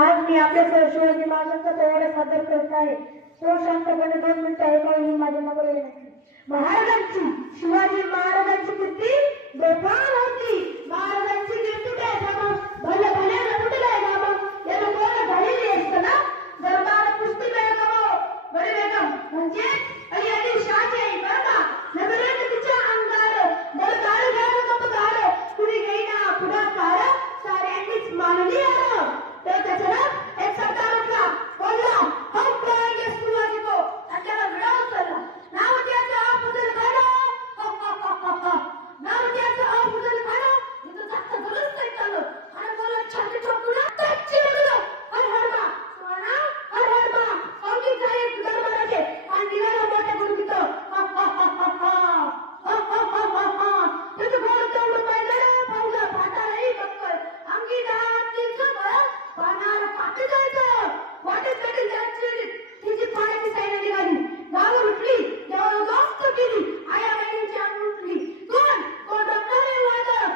आज मी आपल्या शिवाजी महाराजांचा पोवाडा सादर करत आहे. तो शांतपणे 2 मिनिटं ऐकावी ही माझ्या नम्र विनंती. महाराजांची शिवाजी महाराजांची कीर्ती बेफाम होती. महाराजांची कीर्ती काय सांगू, भले भले कुठे बाबा या लोकांना झालेली असतं ना. दरबार कुस्ती बेगम बडी बेगम म्हणजे अली शाहची आई बरं का. नगरात तिच्या अंगार दरबार घाल कपगार कुणी घेईना पुढाकार साऱ्यांनीच मानली आर. तर त्याच्याला एक सरदार उठला बोलला, हम कहेंगे शिवाजी को. आणि त्याला विडाव उचलला. नाव त्याचं अफजल खान. नाव त्याचं अफजल खान. इथं जास्त गरज नाही चाललं. आणि बोला छाती ठोकून टच्ची लागलो. हर हर मा सोना हर हर मा औकी जाईल दरबाराचे आणि दिवाला मोठे करून तिथं तिथं गोड तेवढं पाहिलं पाहिलं फाटा नाही बक्कल अंगी दातीच पानाला पाठी जायचं. वाटेत कधी जायची तिची पाण्याची साईड निघाली. गावावर उठली देवाला जास्त केली. आया बहिणीची अंग उठली. कोण कोण डॉक्टर नाही वाटत.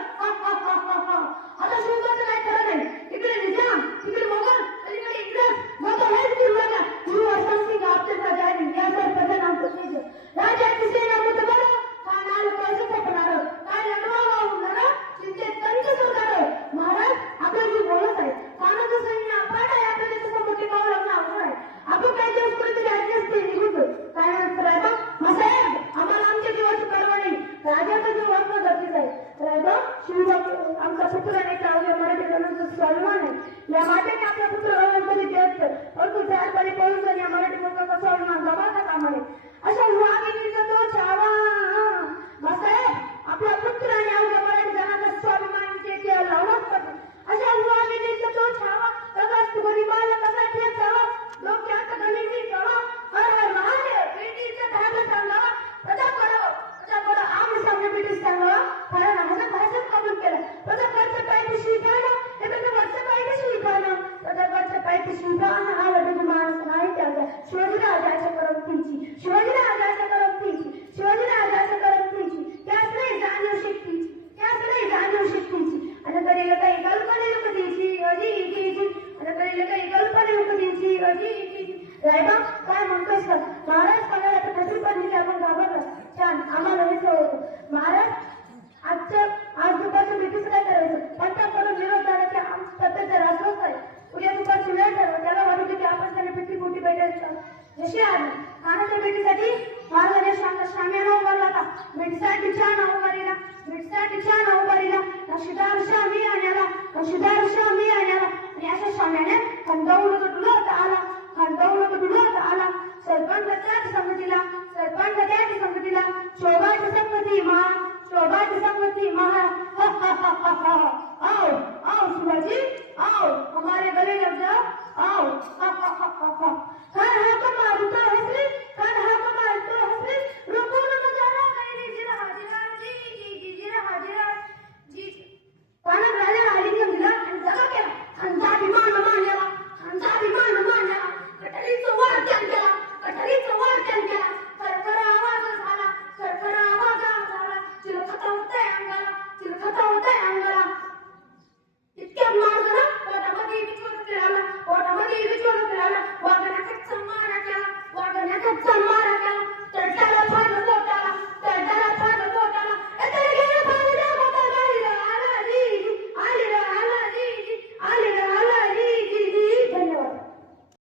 आता शुगाचं काय खरं नाही. इकडे निजाम तिकडे मोगल अलीकडे इंग्रज मग हेच फिरवायला गुरु हसन सिंग आपके सजानी या सर पदन आमचं सिंग राजाची सेना मुत बरं कानाला पैसे पकणार काय लढवा होणार चिंतेत कंच सरकार. महाराज आपल्या जी बोलत आहे कानाचं सैन्य अपाट आहे. आपल्या त्याच्या मोठी पाव लागणं अवघड आहे. आपण काही दिवस कुठेतरी ऍडजस्ट ते निघून काय म्हणत रायबा मसाहेब आम्हाला आमच्या जीवाची पर्वा नाही. राजाचा जीव वाचणं गरजेचं आहे. रायबा शिवबाई आमचा पुत्र नाही का मराठी जनाचं सन्मान आहे. या माझ्या